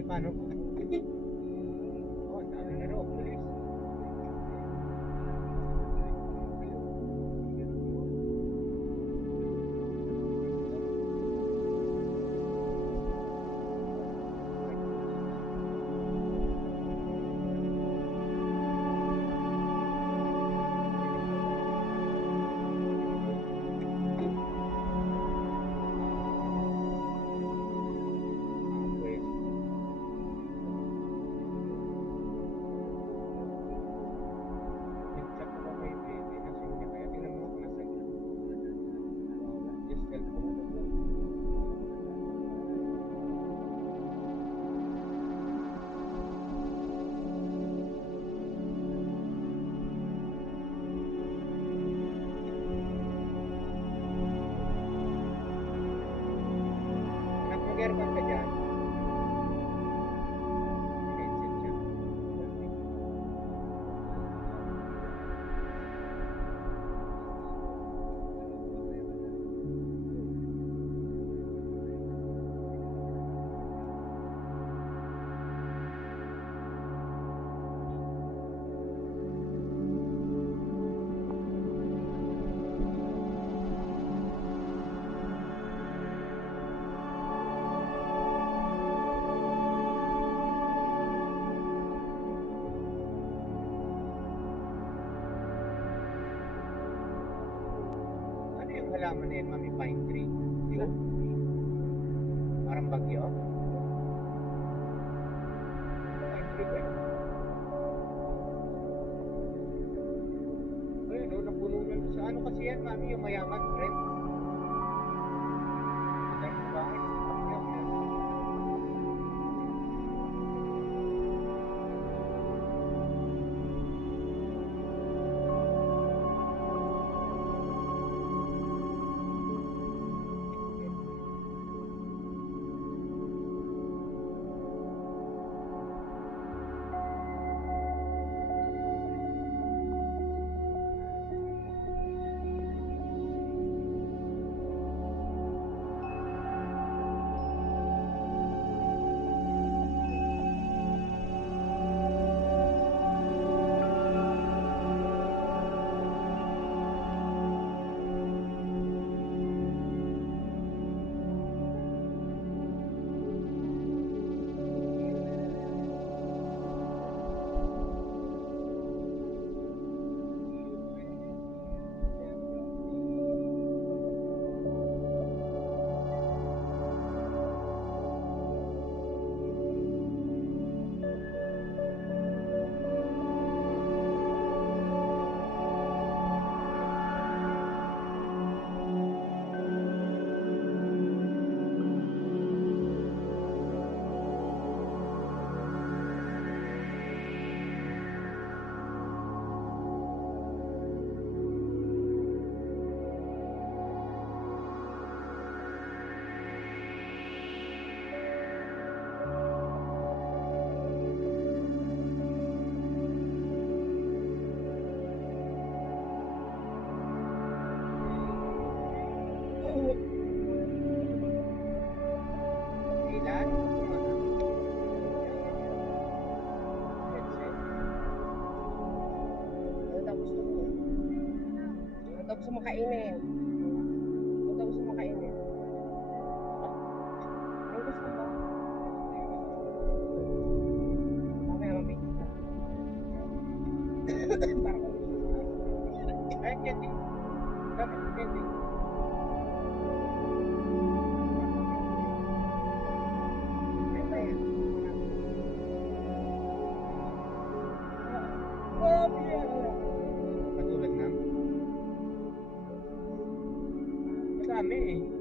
Dami pa, no? Oh, dami na rin. Bilis. Pues, nag-chat ko pa kay baby na sim niya. Kaya tingnan mo kung nasa niya. Just tell ko na lang. Anak, mag-aircon ka dyan. Headset siya. Ano yung halaman na yan, Mami? Pine tree? Yun? Parang bagyo? Pine tree ba yun? Ayun, no, napuno na. Sa ano kasi yan, Mami? Yung mayaman, friend? Madaming bahay. Bagyo. Ilan? Headset. Ano daw gusto mo? Ano daw gusto mo kainin? Ano daw gusto mo kainin? Anong gusto mo? Mamaya mabigyan ka. Parang ano gusto mo? Ay, candy. Dami ko candy. Ano ba yan? Grabe yan. Katulad ng. Madami eh.